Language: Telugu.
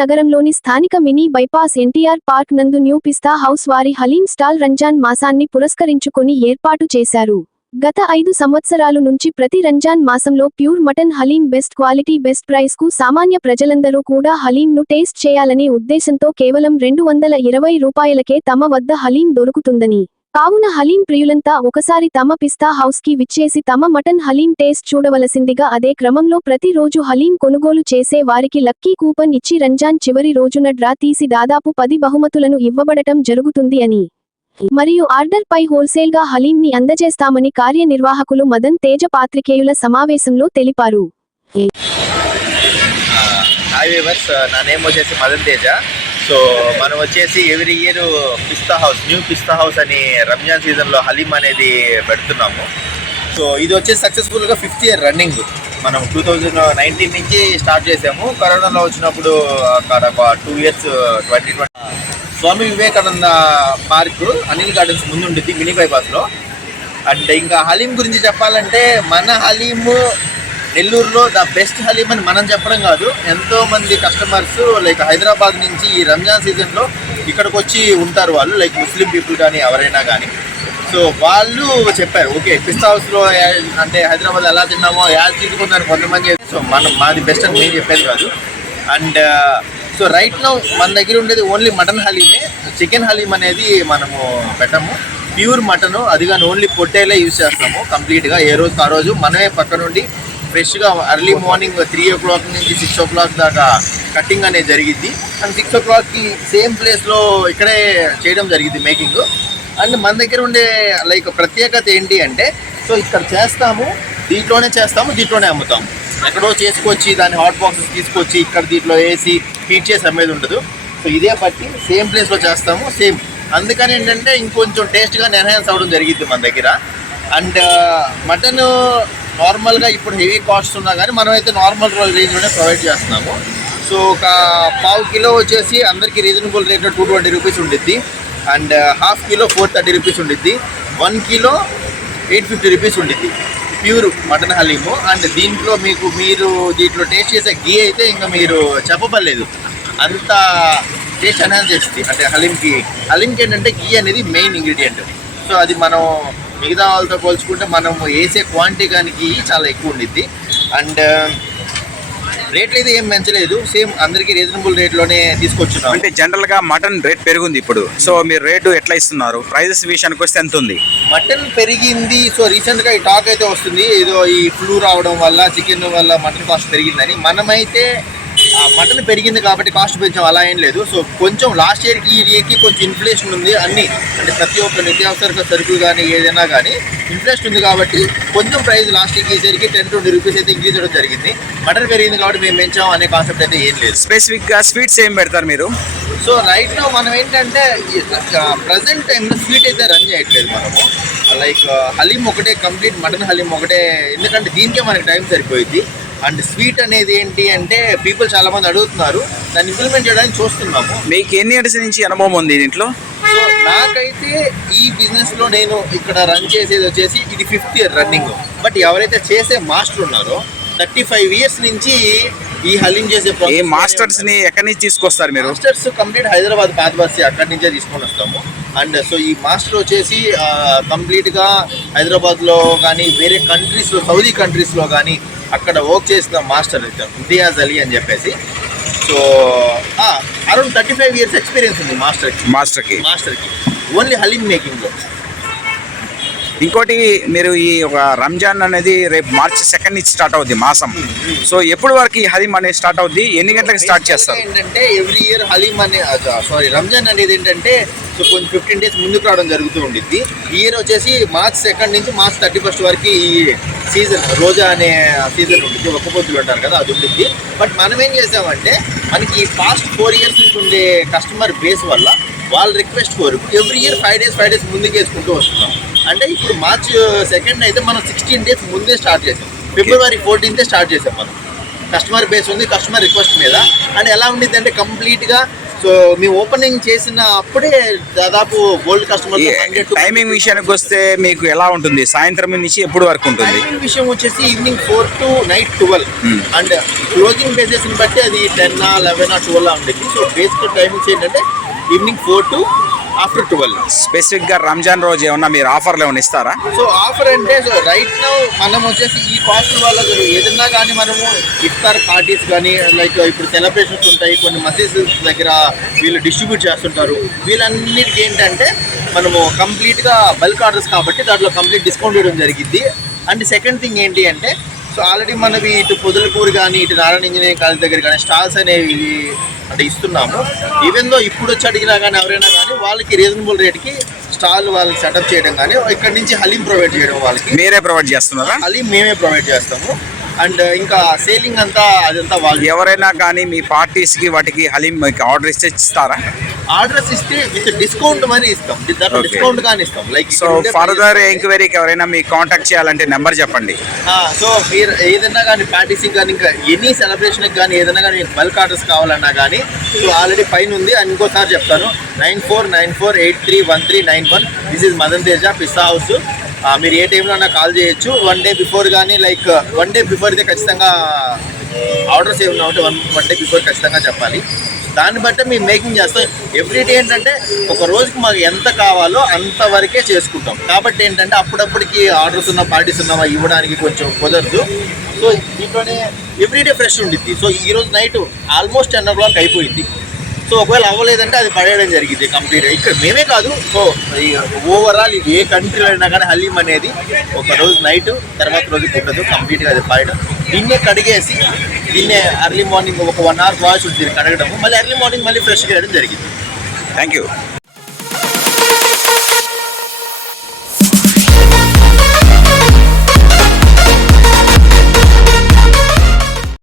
నగరంలోని స్థానిక మినీ బైపాస్ ఎన్టీఆర్ పార్క్ నందు న్యూ పిస్తా హౌస్ వారి హలీం స్టాల్ రంజాన్ మాసాన్ని పురస్కరించుకొని ఏర్పాటు చేశారు. గత 5 సంవత్సరాలు నుంచి ప్రతి రంజాన్ మాసంలో pure mutton haleem best quality best price కు సామాన్య ప్రజలందరూ కూడా హలీం ను టేస్ట్ చేయాలనే ఉద్దేశంతో కేవలం 220 రూపాయలకే తమ వద్ద హలీం దొరుకుతుందని, కావున హలీం ప్రియులంతా ఒకసారి తమ పిస్తా హౌస్ కి విచ్చేసి తమ మటన్ హలీం టేస్ట్ చూడవలసిందిగా, అదే క్రమంలో ప్రతి రోజు హలీం కొనుగోలు చేసే వారికి లక్కీ కూపన్ ఇచ్చి రంజాన్ చివరి రోజున డ్రా తీసి దాదాపు 10 బహుమతులను ఇవ్వబడటం జరుగుతుంది అని, మరియు ఆర్డర్ పై హోల్సేల్ గా హలీం ని అందజేస్తామని కార్యనిర్వాహకులు మదన్ తేజ పాత్రికేయుల సమావేశంలో తెలిపారు. హాయ్ వ్యూవర్స్, నా నేమ్ వచ్చేసి మదన్ తేజ. సో మనం వచ్చేసి ఎవ్రీ ఇయర్ పిస్తా హౌస్, న్యూ పిస్తా హౌస్ అని రంజాన్ సీజన్లో హలీం అనేది పెడుతున్నాము. సో ఇది వచ్చేసి సక్సెస్ఫుల్గా 5th ఇయర్ రన్నింగ్. మనం 2019 నుంచి స్టార్ట్ చేసాము. కరోనాలో వచ్చినప్పుడు అక్కడ ఒక 2 years 2020 Swami Vivekananda park Anil gardens ముందు ఉంటుంది మినీ బైపాస్లో. అండ్ ఇంకా హలీం గురించి చెప్పాలంటే మన హలీము నెల్లూరులో ద బెస్ట్ హలీం అని మనం చెప్పడం కాదు, ఎంతోమంది కస్టమర్స్ లైక్ హైదరాబాద్ నుంచి ఈ రంజాన్ సీజన్లో ఇక్కడికి వచ్చి ఉంటారు వాళ్ళు, లైక్ ముస్లిం పీపుల్ కానీ ఎవరైనా కానీ. సో వాళ్ళు చెప్పారు, ఓకే పిస్తా హౌస్లో అంటే హైదరాబాద్ ఎలా తిన్నామో యాజ్ తీసుకుందని కొంతమంది. సో మాది బెస్ట్ అని మేము చెప్పేది కాదు. అండ్ సో రైట్ నౌ మన దగ్గర ఉండేది ఓన్లీ మటన్ హలీమే. చికెన్ హలీం అనేది మనము పెట్టము, ప్యూర్ మటను, అది కానీ ఓన్లీ పొట్టేలే యూజ్ చేస్తాము కంప్లీట్గా. ఏ రోజు ఆ రోజు మనమే పక్క నుండి ఫ్రెష్గా ఎర్లీ మార్నింగ్ 3 o'clock నుంచి 6 o'clock దాకా కటింగ్ అనేది జరిగిద్ది. అండ్ 6 o'clockకి సేమ్ ప్లేస్లో ఇక్కడే చేయడం జరిగింది మేకింగ్. అండ్ మన దగ్గర ఉండే లైక్ ప్రత్యేకత ఏంటి అంటే, సో ఇక్కడ చేస్తాము, దీంట్లోనే చేస్తాము, దీంట్లోనే అమ్ముతాము. ఎక్కడో చేసుకొచ్చి దాన్ని హాట్ బాక్సెస్ తీసుకొచ్చి ఇక్కడ దీంట్లో వేసి హీట్ చేసి అమ్మేది ఉండదు. సో ఇదే బట్టి సేమ్ ప్లేస్లో చేస్తాము, సేమ్. అందుకని ఏంటంటే ఇంకొంచెం టేస్ట్గా ఎన్హాన్స్ అవ్వడం జరిగింది మన దగ్గర. అండ్ మటన్ నార్మల్గా ఇప్పుడు హెవీ కాస్ట్ ఉన్నా కానీ మనమైతే నార్మల్ రేంజ్లోనే ప్రొవైడ్ చేస్తున్నాము. సో ఒక 1/2 కిలో వచ్చేసి అందరికీ రీజనబుల్ రేట్లో 220 రూపీస్ ఉండిద్ది. అండ్ 1/2 కిలో 430 రూపీస్ ఉండిద్ది. 1 కిలో 850 రూపీస్ ఉండిద్ది ప్యూర్ మటన్ హలీము. అండ్ దీంట్లో మీరు దీంట్లో టేస్ట్ చేసే గీ అయితే ఇంకా మీరు చెప్పపలేదు, అంత టేస్ట్ ఎన్హాన్స్ చేస్తుంది. అంటే హలీంకి ఏంటంటే గీ అనేది మెయిన్ ఇంగ్రీడియంట్. సో అది మనం మిగతా వాళ్ళతో పోల్చుకుంటే మనం వేసే క్వాంటిటీ కానీ గీ చాలా ఎక్కువ ఉండిద్ది. అండ్ రేట్లు అయితే ఏం పెంచలేదు, సేమ్ అందరికీ రీజనబుల్ రేట్లోనే తీసుకొచ్చున్నాం. అంటే జనరల్గా మటన్ రేట్ పెరిగింది ఇప్పుడు, సో మీరు రేటు ఎట్లా ఇస్తున్నారు? ప్రైజెస్ విషయానికి వస్తే ఎంత ఉంది? మటన్ పెరిగింది. సో రీసెంట్గా ఈ టాక్ అయితే వస్తుంది, ఏదో ఈ ఫ్లూ రావడం వల్ల చికెన్ వల్ల మటన్ కాస్ట్ పెరిగిందని. మనమైతే మటన్ పెరిగింది కాబట్టి కాస్ట్ పెంచాం, అలా ఏం లేదు. సో కొంచెం లాస్ట్ ఇయర్కి ఈ ఇయర్కి కొంచెం ఇన్ఫ్లేషన్ ఉంది అన్నీ, అంటే ప్రతి ఒక్క నిత్యావసర సరుకులు కానీ ఏదైనా కానీ ఇన్ఫ్లేషన్ ఉంది కాబట్టి కొంచెం ప్రైస్ లాస్ట్ ఇయర్కి ఈసారికి 10-20 రూపీస్ అయితే ఇంక్రీజ్ అవ్వడం జరిగింది. మటన్ పెరిగింది కాబట్టి మేము పెంచాం అనే కాన్సెప్ట్ అయితే ఏం లేదు. స్పెసిఫిక్గా స్వీట్స్ ఏం పెడతారు మీరు? సో రైట్ నో మనం ఏంటంటే ప్రజెంట్ టైంలో స్వీట్ అయితే రన్ చేయట్లేదు మనము. లైక్ హలీం ఒకటే, కంప్లీట్ మటన్ హలీం ఒకటే, ఎందుకంటే దీనికే మనకి టైం సరిపోయింది. అండ్ స్వీట్ అనేది ఏంటి అంటే పీపుల్ చాలా మంది అడుగుతున్నారు, దాన్ని ఇంప్లిమెంట్ చేయడానికి చూస్తున్నాము. మీకు ఎన్ని ఇయర్స్ నుంచి అనుభవం ఉంది దీంట్లో? సో నాకైతే ఈ బిజినెస్లో నేను ఇక్కడ రన్ చేసేది వచ్చేసి ఇది 5th ఇయర్ రన్నింగ్. బట్ ఎవరైతే చేసే మాస్టర్ ఉన్నారో 35 ఇయర్స్ నుంచి ఈ హలీం చేసే మాస్టర్స్ ని ఎక్కడి నుంచి తీసుకొస్తారు మీరు? మాస్టర్స్ కంప్లీట్ హైదరాబాద్ పాతబస్తీ అక్కడి నుంచే తీసుకొని వస్తాము. అండ్ సో ఈ మాస్టర్ వచ్చేసి కంప్లీట్గా హైదరాబాద్లో కానీ వేరే కంట్రీస్లో, సౌదీ కంట్రీస్లో కానీ అక్కడ వర్క్ చేసిన మాస్టర్ ఇంతియాజ్ అలీ అని చెప్పేసి. సో అరౌండ్ 35 ఇయర్స్ ఎక్స్పీరియన్స్ ఉంది మాస్టర్కి ఓన్లీ హలీం మేకింగ్లో. ఇంకోటి, మీరు ఈ ఒక రంజాన్ అనేది రేపు March 2 నుంచి స్టార్ట్ అవుద్ది మాసం. సో ఎప్పుడు వరకు ఈ హలీం అనేది స్టార్ట్ అవుద్ది, ఎన్ని గంటలకు స్టార్ట్ చేస్తారు? ఏంటంటే ఎవ్రీ ఇయర్ హలీం రంజాన్ అనేది ఏంటంటే సో కొంచెం 15 డేస్ ముందుకు రావడం జరుగుతూ ఉండిద్ది. ఈ ఇయర్ వచ్చేసి March 2 నుంచి March 31 వరకు ఈ సీజన్, రోజా అనే సీజన్ ఉంటుంది, ఒక్క పొద్దులు ఉంటారు కదా, అది ఉంటుంది. బట్ మనం ఏం చేసామంటే మనకి పాస్ట్ 4 ఇయర్స్ నుంచి ఉండే కస్టమర్ బేస్ వల్ల వాళ్ళ రిక్వెస్ట్ కోరుకు ఎవ్రీ ఇయర్ 5 డేస్ ముందుకు వేసుకుంటూ వస్తున్నాం. అంటే ఇప్పుడు March 2 అయితే మనం 16 డేస్ ముందే స్టార్ట్ చేసాం. February 14 స్టార్ట్ చేసాం మనం. కస్టమర్ బేస్ ఉంది, కస్టమర్ రిక్వెస్ట్ మీద. అండ్ ఎలా ఉండిద్ది అంటే కంప్లీట్గా సో మేము ఓపెనింగ్ చేసిన అప్పుడే దాదాపు గోల్డ్ కస్టమర్ టైమింగ్ విషయానికి వస్తే మీకు ఎలా ఉంటుంది? సాయంత్రం నుంచి ఎప్పుడు వరకు ఉంటుంది? టైమింగ్ విషయం వచ్చేసి evening 4 to night 12 and closing bases ని బట్టి అది 10, 11, 12 ఉండేది. సో బేసిక్ టైమింగ్స్ ఏంటంటే ఈవినింగ్ 4 to ఆఫ్టర్ 12. స్పెసిఫిక్ గా రంజాన్ రోజు ఏమన్నా మీరు ఆఫర్లు ఏమైనా ఇస్తారా? సో ఆఫర్ అంటే సో రైట్ నౌ మనం వచ్చేసి ఈ కాస్ట్ వల్ల ఏదన్నా కానీ మనము ఇఫ్తార్ పార్టీస్ కానీ లైక్ ఇప్పుడు సెలబ్రేషన్స్ ఉంటాయి, కొన్ని మసీద్ దగ్గర వీళ్ళు డిస్ట్రిబ్యూట్ చేస్తుంటారు. వీళ్ళన్నిటికి ఏంటంటే మనము కంప్లీట్గా బల్క్ ఆర్డర్స్ కాబట్టి దాంట్లో కంప్లీట్ డిస్కౌంట్ ఇవ్వడం జరిగింది. అండ్ సెకండ్ థింగ్ ఏంటి అంటే సో ఆల్రెడీ మనవి ఇటు పొదలపూర్ కానీ ఇటు నారాయణ ఇంజనీరింగ్ కాలేజ్ దగ్గర కానీ స్టాల్స్ అనేవి అంటే ఇస్తున్నాము. ఈవెన్ దో ఇప్పుడు వచ్చి అడిగినా కానీ ఎవరైనా కానీ వాళ్ళకి రీజనబుల్ రేట్కి స్టాల్ వాళ్ళకి సెటప్ చేయడం కానీ ఇక్కడ నుంచి హలీం ప్రొవైడ్ చేయడం, వాళ్ళకి మీరే ప్రొవైడ్ చేస్తున్నారా? హలీం మేమే ప్రొవైడ్ చేస్తాము. అండ్ ఇంకా సేలింగ్ అంతా అదంతా వాళ్ళు. ఎవరైనా కానీ మీ పార్టీస్ కి వాటికి హలీం ఆర్డర్ ఇస్తే ఇస్తారా? ఆర్డర్స్ ఇస్తే విత్ డిస్కౌంట్ మరి ఇస్తాం, డిస్కౌంట్ కానీ ఇస్తాం. లైక్ సో ఫర్దర్ ఎంక్వైరీకి ఎవరైనా మీకు కాంటాక్ట్ చేయాలంటే నెంబర్ చెప్పండి. సో మీరు ఏదైనా కానీ పార్టీస్కి కానీ ఇంకా ఎనీ సెలబ్రేషన్కి కానీ ఏదైనా కానీ బల్క్ ఆర్డర్స్ కావాలన్నా కానీ సో ఆల్రెడీ పైన ఉంది. అండ్ ఇంకోసారి చెప్తాను, 9494831391. This is Madan Teja pista house. మీరు ఏ టైంలో అన్నా కాల్ చేయొచ్చు. 1 day బిఫోర్ కానీ లైక్ 1 day బిఫోర్ అయితే ఖచ్చితంగా ఆర్డర్స్ ఏమన్నా ఉంటే 1 day బిఫోర్ ఖచ్చితంగా చెప్పాలి. దాన్ని బట్టి మేము మేకింగ్ చేస్తాం. ఎవ్రీడే ఏంటంటే ఒక రోజుకి మాకు ఎంత కావాలో అంతవరకే చేసుకుంటాం. కాబట్టి ఏంటంటే అప్పుడప్పటికి ఆర్డర్స్ ఉన్న పార్టీస్ ఉన్నామా ఇవ్వడానికి కొంచెం కుదరదు. సో దీంట్లోనే ఎవ్రీడే ఫ్రెష్ ఉండిద్ది. సో ఈరోజు నైట్ ఆల్మోస్ట్ 10 o'clock అయిపోయింది. సో ఒకవేళ అవ్వలేదంటే అది పడేయడం జరిగింది కంప్లీట్గా. ఇక్కడ మేమే కాదు, సో ఓవరాల్ ఏ కంట్రీలో అయినా కానీ హలీం అనేది ఒక రోజు నైట్ తర్వాత రోజు పుట్టదు, కంప్లీట్గా అది పడడం. దీన్నే కడిగేసి దీన్నే ఎర్లీ మార్నింగ్ ఒక 1 hour వాష్ ఉంటుంది కడగడము, మళ్ళీ ఎర్లీ మార్నింగ్ మళ్ళీ ఫ్రెష్గా వేయడం జరిగింది. Thank you.